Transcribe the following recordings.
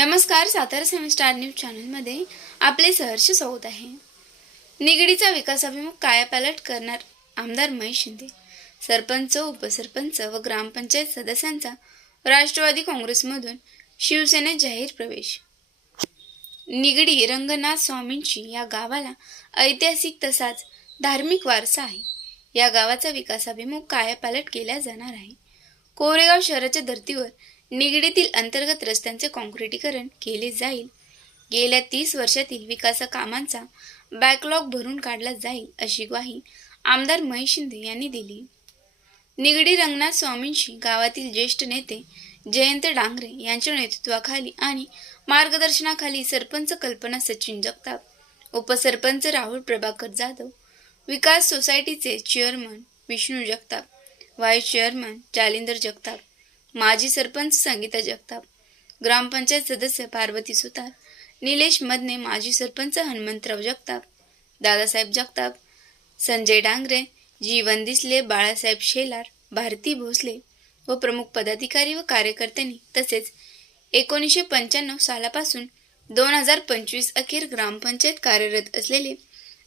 नमस्कार Satara semester news चॅनलमध्ये आपले सहर्ष स्वागत आहे. निगडीचा विकासाभिमुख कायापालट करणार आमदार महेश शिंदे. सरपंच उपसरपंच व ग्रामपंचायत सदस्यांचा राष्ट्रवादी काँग्रेसमधून शिवसेनेत जाहीर प्रवेश. निगडी रंगनाथ स्वामींची या गावाला ऐतिहासिक तसाच धार्मिक वारसा आहे. या गावाचा विकासाभिमुख कायापालट केला जाणार आहे. कोरेगाव शहराच्या धर्तीवर निगडीतील अंतर्गत रस्त्यांचे काँक्रिटीकरण केले जाईल. गेल्या तीस वर्षातील विकास कामांचा बॅकलॉग भरून काढला जाईल अशी ग्वाही आमदार महेश शिंदे यांनी दिली. निगडी रंगनाथ स्वामींशी गावातील ज्येष्ठ नेते जयंत डांगरे यांच्या नेतृत्वाखाली आणि मार्गदर्शनाखाली सरपंच कल्पना सचिन जगताप उपसरपंच राहुल प्रभाकर जाधव विकास सोसायटीचे chairman Vishnu Jagtap vice chairman Jalindar Jagtap माजी सरपंच संगीता जगताप ग्रामपंचायत सदस्य पार्वती सुतार निलेश मदने माजी सरपंच हनुमंतराव जगताप दादासाहेब जगताप संजय डांगरे जीवन दिसले बाळासाहेब शेलार भारती भोसले व प्रमुख पदाधिकारी व कार्यकर्त्यांनी तसेच एकोणीसशे पंच्याण्णव सालापासून दोन हजार पंचवीस अखेर ग्रामपंचायत कार्यरत असलेले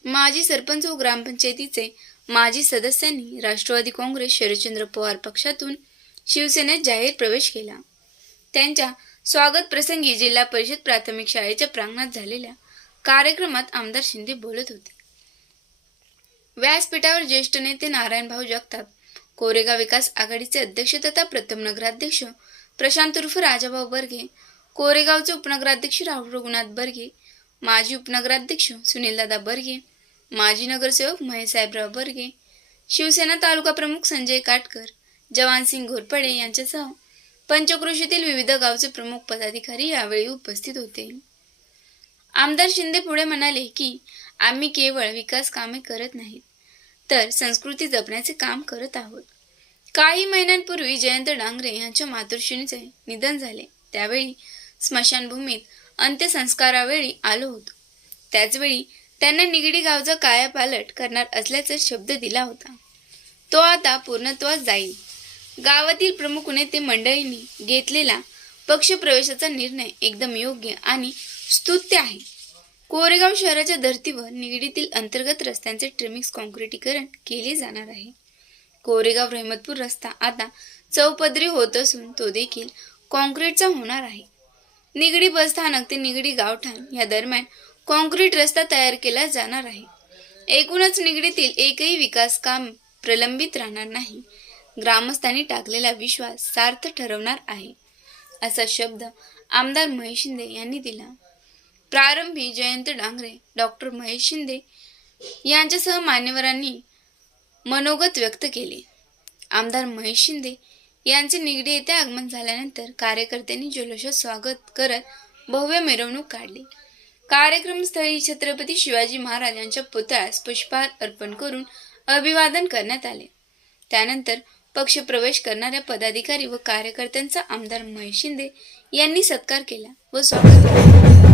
माजी सरपंच व ग्रामपंचायतीचे माजी सदस्यांनी राष्ट्रवादी काँग्रेस शरदचंद्र पवार पक्षातून शिवसेनेत जाहीर प्रवेश केला. त्यांच्या स्वागत प्रसंगी जिल्हा परिषद प्राथमिक शाळेच्या प्रांगणात झालेल्या कार्यक्रमात आमदार शिंदे बोलत होते. व्यासपीठावर ज्येष्ठ नेते नारायणभाऊ जगताप कोरेगाव विकास आघाडीचे अध्यक्ष तथा प्रथम नगराध्यक्ष प्रशांत उर्फ राजाभाऊ बर्गे कोरेगावचे उपनगराध्यक्ष राहुल रघुनाथ बर्गे माजी उपनगराध्यक्ष सुनीलदादा बर्गे माजी नगरसेवक महेश साहेबराव बर्गे शिवसेना तालुका प्रमुख संजय काटकर जवानसिंग घोरपडे यांच्यासह पंचक्रोशीतील विविध गावचे प्रमुख पदाधिकारी यावेळी उपस्थित होते. आमदार शिंदे पुढे म्हणाले की आम्ही केवळ विकास कामे करत नाहीत तर संस्कृती जपण्याचे काम करत आहोत. काही महिन्यांपूर्वी जयंत डांगरे यांच्या मातृश्रीचे निधन झाले. त्यावेळी स्मशानभूमीत अंत्यसंस्कारावेळी आलो होतो. त्याचवेळी त्यांना निगडी गावचा कायापालट करणार असल्याचा शब्द दिला होता. तो आता पूर्णत्वास जाईल. गावातील प्रमुख नेते मंडळींनी घेतलेला पक्षप्रवेशाचा निर्णय एकदम योग्य आणि स्तुत्य आहे. कोरेगाव शहराच्या धर्तीवर निगडीतील अंतर्गत रस्त्यांचे ट्रिमिक्स कॉन्क्रिटीकरण केले जाणार आहे. कोरेगाव रहमतपूर रस्ता आता चौपदरी होत असून तो देखील काँक्रीटचा होणार आहे. निगडी बसस्थानक ते निगडी गावठाण या दरम्यान काँक्रीट रस्ता तयार केला जाणार आहे. एकूणच निगडीतील एकही विकास काम प्रलंबित राहणार नाही. ग्रामस्थांनी टाकलेला विश्वास सार्थ ठरवणार आहे असा शब्द आमदार महेश शिंदे यांनी दिला. प्रारंभी जयंत डांगरे डॉक्टर महेश शिंदे यांच्यासह मान्यवरांनी मनोगत व्यक्त केले. आमदार महेश शिंदे यांचे निगडी येथे आगमन झाल्यानंतर कार्यकर्त्यांनी जल्लोषात स्वागत करत भव्य मिरवणूक काढली. कार्यक्रमस्थळी छत्रपती शिवाजी महाराज यांच्या पुतळ्यास पुष्पहार अर्पण करून अभिवादन करण्यात आले. त्यानंतर पक्षप्रवेश करणाऱ्या पदाधिकारी व कार्यकर्त्यांचा आमदार महेश शिंदे यांनी सत्कार केला व स्वागत केले.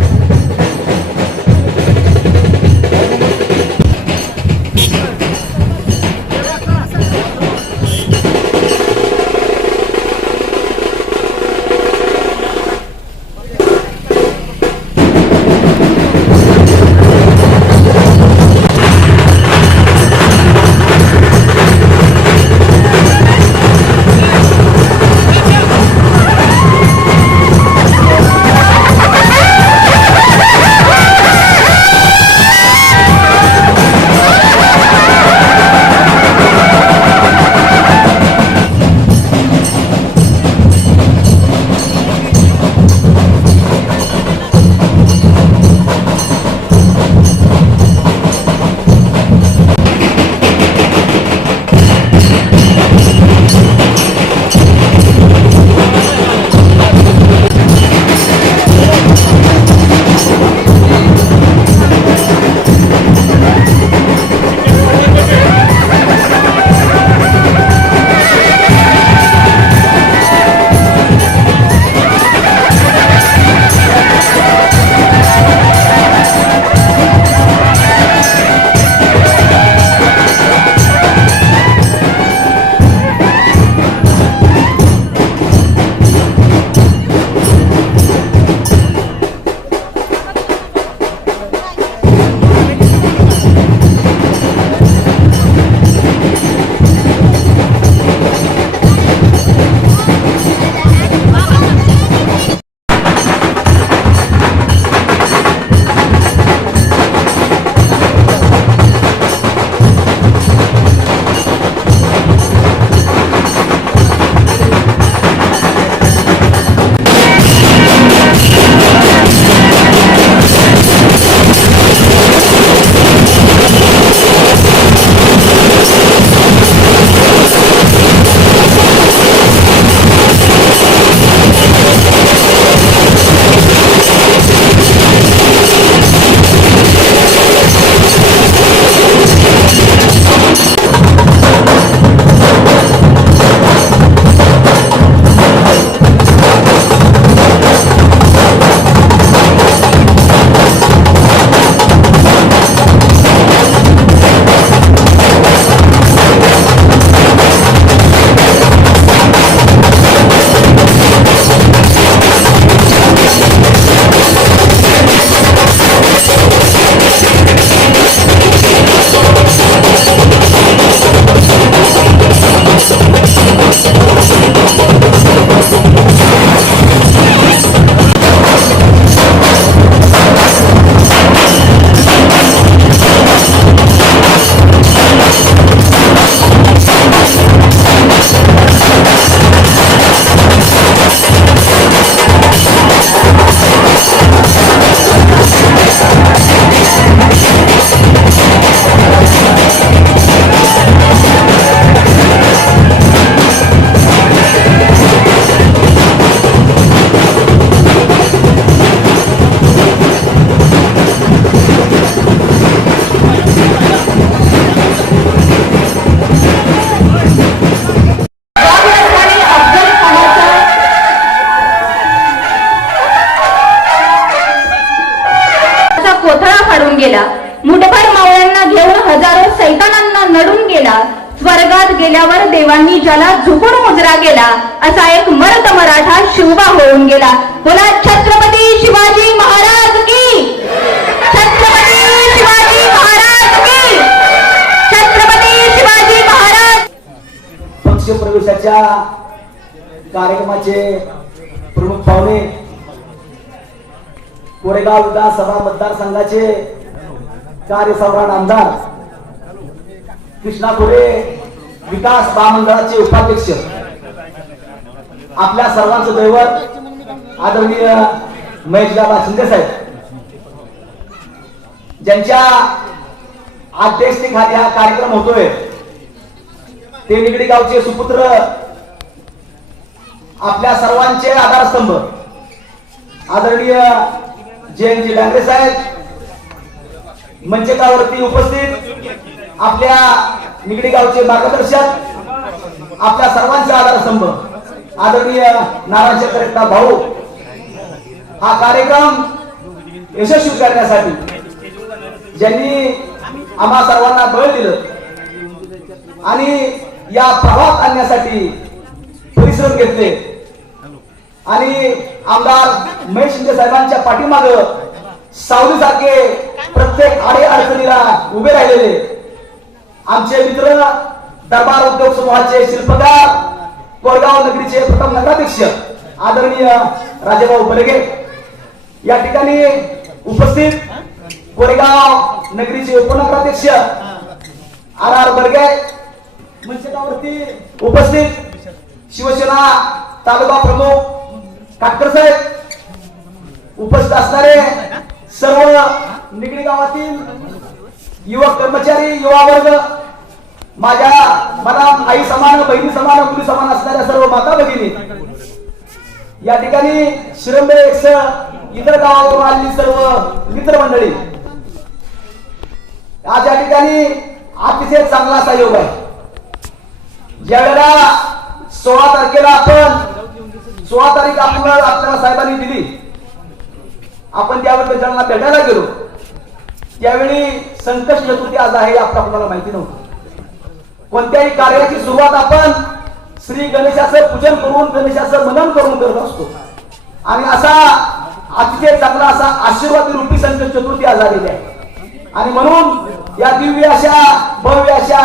मुजरा असा एक मर्द मराठा शिवबा होऊन गेला. बोला छत्रपती शिवाजी महाराज की? छत्रपती शिवाजी महाराज की? छत्रपती शिवाजी महाराज पक्ष प्रवेशाच्या कार्यक्रमाचे प्रमुख पाहुणे कोरेगाव विधानसभा मतदारसंघाचे कार्यसम्राट आमदार कृष्णा खोरे विकास महामंडळाचे उपाध्यक्ष. आपल्या सर्वांचं दैवत आदरणीय महेशदादा शिंदे साहेब. ज्यांच्या अध्यक्षतेखाली हा कार्यक्रम होतोय ते निगडी गावचे सुपुत्र आपल्या सर्वांचे आधारस्तंभ. आदरणीय जयंतजी डांगरे साहेब मंचकावरती उपस्थित आपल्या निगडी गावचे मार्गदर्शक आपल्या सर्वांचे आधारस्तंभ. आदरणीय नारायण शेखर भाऊ. हा कार्यक्रम यशस्वी करण्यासाठी ज्यांनी आम्हा सर्वांना बळ दिलं आणि या प्रवाहात आणण्यासाठी परिश्रम घेतले. आणि आमदार महेश शिंदे साहेबांच्या पाठीमाग सावलीसारखे प्रत्येक आडे अडचणीला उभे राहिलेले. आमचे मित्र दरबार उद्योग समूहाचे शिल्पकार कोरगाव नगरीचे प्रथम नगराध्यक्ष आदरणीय राजेभाऊ बलगे या ठिकाणी उपस्थित कोरेगाव नगरीचे उपनगराध्यक्ष आर आर बर्गे मंचकावरती उपस्थित शिवसेना तालुका प्रमुख काटकर साहेब उपस्थित असणारे सर्व निगडी गावातील युवक कर्मचारी युवा वर्ग माझ्या मला आई समान बहिणी समान मुली समान असणाऱ्या सर्व माता भगिनी या ठिकाणी शिरंबे इतर गावावरून आलेली सर्व मित्रमंडळी आज या ठिकाणी अतिशय चांगला असा आहे. ज्या वेळेला सोळा तारखेला आपण सोळा तारीख आपल्याला आपल्याला साहेबांनी दिली आपण त्यावेळी त्यांना भेटायला गेलो त्यावेळी संकट चतुर्थी आज आहे हे आपल्याला माहिती नव्हतं. कोणत्याही कार्याची सुरुवात आपण श्री गणेशाचं पूजन करून गणेशाचं मनन करून करत असतो. आणि असा अतिशय चांगला असा आशीर्वादी रूपी संकट चतुर्थी आज आलेली आहे. आणि म्हणून या दिव्य अशा भव्य अशा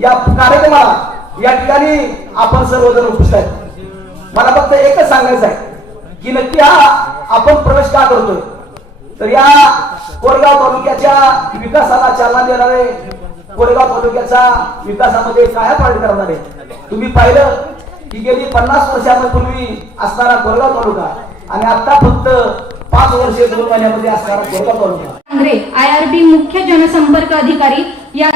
या कार्यक्रमाला या ठिकाणी आपण सर्वजण उपस्थित आहेत. मला फक्त एकच सांगायचं आहे की नक्की हा आपण प्रवेश का करतोय? तर या कोरगाव तालुक्याच्या विकासाला चालना देणारे कोरेगाव तालुक्याचा विकासामध्ये काय करणार आहे? तुम्ही पाहिलं की गेली पन्नास वर्षापूर्वी असणारा कोरेगाव तालुका आणि आता फक्त पाच वर्षे दोन महिन्यामध्ये असणारा कोरेगाव तालुका. आंग्रे आय आर मुख्य जनसंपर्क अधिकारी या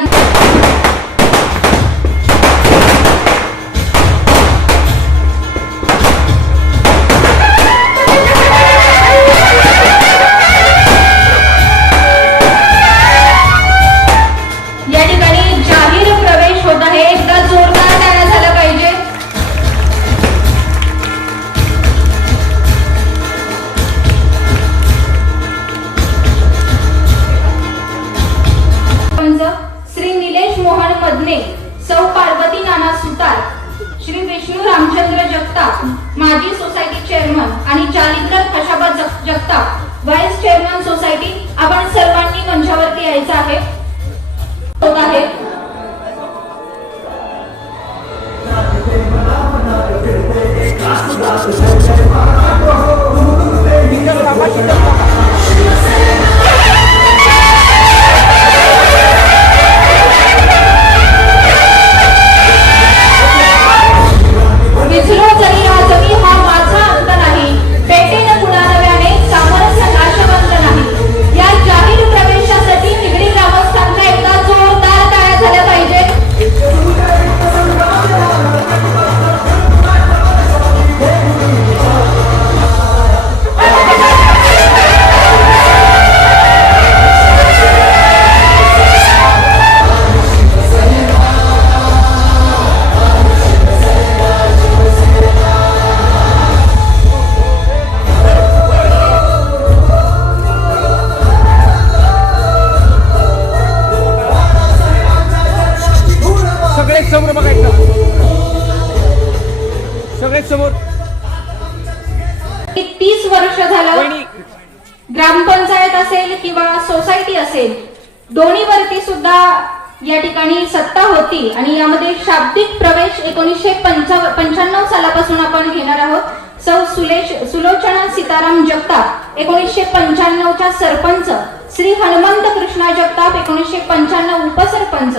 सरपंच श्री हनुमंत कृष्णा जगताप एकोणीसशे पंच्याण्णव उपसरपंच.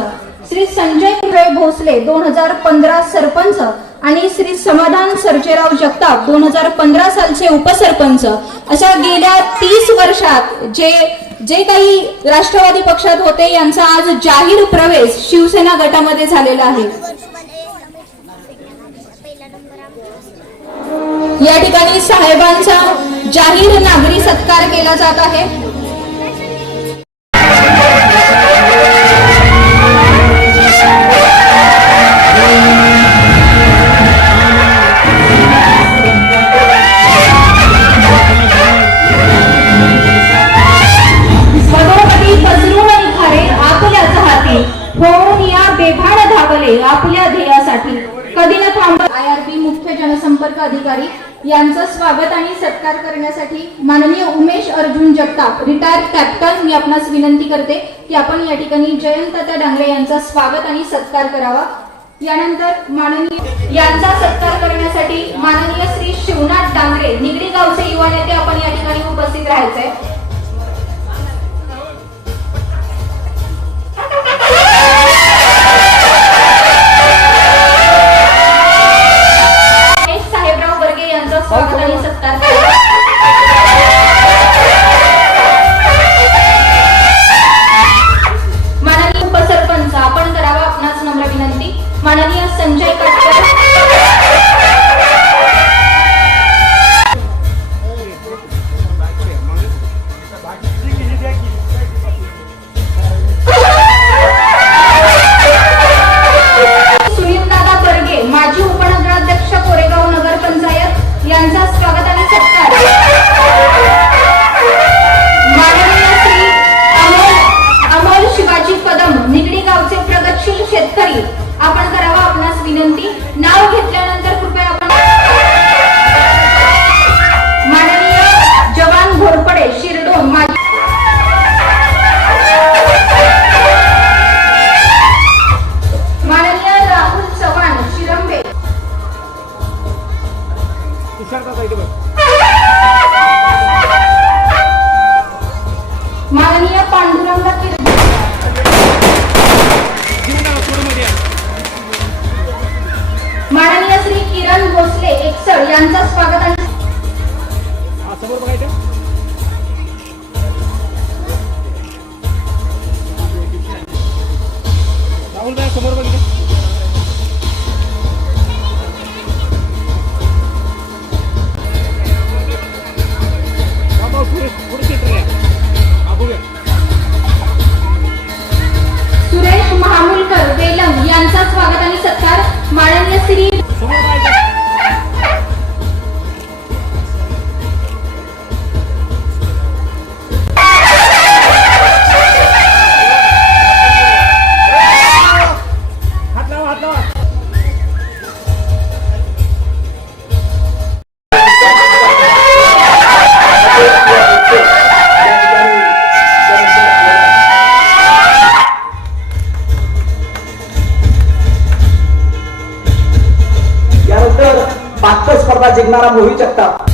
श्री संजय रे भोसले दोन हजार पंधरा सरपंच. आणि श्री समाधान सर्जेराव जगताप दोन हजार पंधरा सालचे उपसरपंच. अशा गेल्या तीस वर्षात जे जे काही राष्ट्रवादी पक्षात होते यांचा आज जाहीर प्रवेश शिवसेना गटामध्ये झालेला आहे. या ठिकाणी साहेबांचा जाहीर नागरी सत्कार केला जात आहे. या ठिकाणी जयंत डांगरे यांचा स्वागत आणि सत्कार करावा. यानंतर माननीय यांचा सत्कार करण्यासाठी माननीय श्री शिवनाथ डांगरे निगडी गावचे युवा नेते आपण या ठिकाणी उपस्थित राहायचंय. स्पर्धा मोहित जगताप.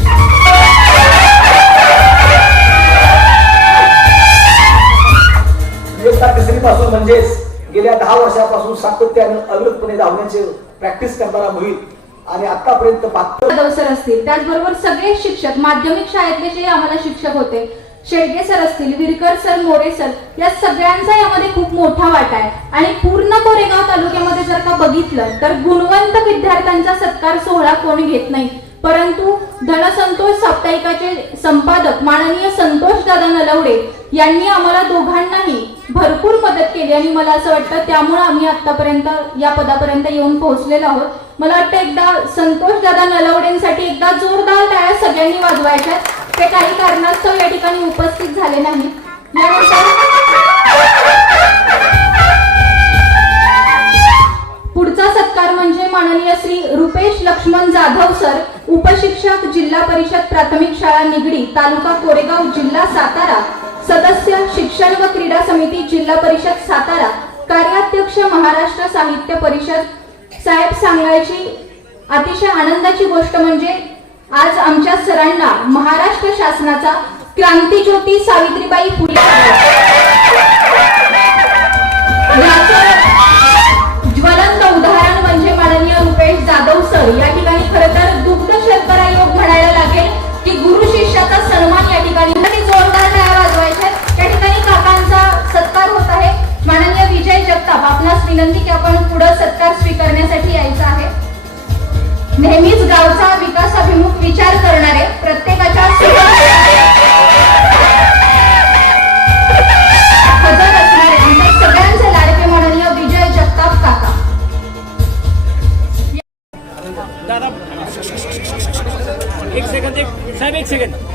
तिसरी पासून म्हणजेच गेल्या दहा वर्षापासून सातत्यानं अविरतपणे धावण्याचे प्रॅक्टिस करणारा मोहित आणि आतापर्यंत पात्र सर असतील. त्याचबरोबर सगळे शिक्षक माध्यमिक शाळेतले जे आम्हाला शिक्षक होते शेडगे सर असतील विरकर सर मोरे सर या सगळ्यांचा यामध्ये खूप मोठा वाटा आहे. आणि पूर्ण कोरेगाव तालुक्यामध्ये जर का बघितलं तर गुणवंत विद्यार्थ्यांचा सत्कार सोहळा कोणी घेत नाही? परंतु धनसंतोष साप्ताहिकाचे संपादक माननीय संतोष दादा नलवडे यांनी आम्हाला दोघांनाही भरपूर मदत केली आणि मला असं वाटतं त्यामुळे आम्ही आतापर्यंत या पदापर्यंत येऊन पोहोचलेलो आहोत. मला वाटतं एकदा संतोष दादा नलवडेंसाठी एकदा जोरदार टाळ्या सगळ्यांनी वाजवायच्या ते काही कारणास्तव या ठिकाणी उपस्थित झाले नाही यानंतर पुढचा सत्कार म्हणजे माननीय श्री रुपेश लक्ष्मण जाधव सर उपशिक्षक जिल्हा परिषद प्राथमिक शाळा निगडी तालुका कोरेगाव जिल्हा सातारा सदस्य शिक्षण व क्रीडा समिती जिल्हा परिषद सातारा कार्याध्यक्ष महाराष्ट्र साहित्य परिषद. साहेब सांगायची अतिशय आनंदाची गोष्ट म्हणजे आज आमच्या सरांना महाराष्ट्र शासनाचा क्रांतीज्योती सावित्रीबाई फुले. ज्वलंत माननीय जाधव सर या ठिकाणी खरं तर दुग्ध शर्करा योग म्हणायला लागेल की गुरु शिष्याचा सन्मान या ठिकाणी जोरदार टाळ्या वाजवायच्या त्या ठिकाणी काकांचा सत्कार होत आहे. माननीय विजय जगताप आपणास विनंती की आपण पुढे सत्कार स्वीकारण्यासाठी यायचा आहे. नेहमीच गावचा विकासाभिमुख विचार करणारे प्रत्येकाच्या एक सेकंद एक साहेब एक सेकंद